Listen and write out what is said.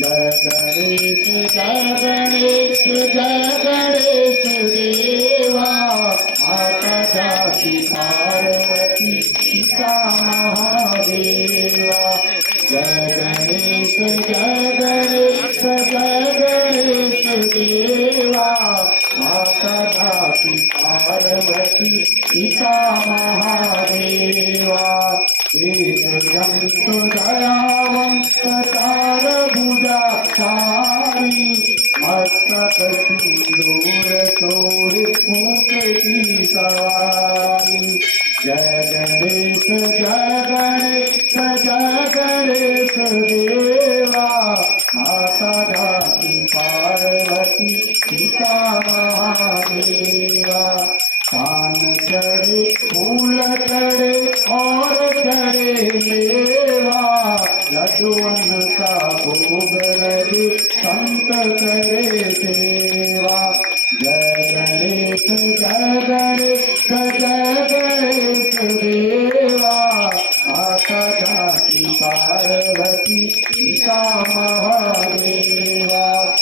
जय गणेश जय गणेश जय गणेश देवा माता जाती पार्वती पिता महादेवा। जय गणेश जय गणेश जय गणेश देवा माता जाती पार्वती पिता महादेवा। एक जंतु दयावंत चार भुजाधारी मस्तक सिंदूर शोभे मुख की सवारी। जय गणेश जय गणेश जय गणेश देवा माता जाती पार्वती पिता महादेवा। पान चढ़े फूल चढ़े और चढ़े मेवा लड्डूअन का भोग लगे संत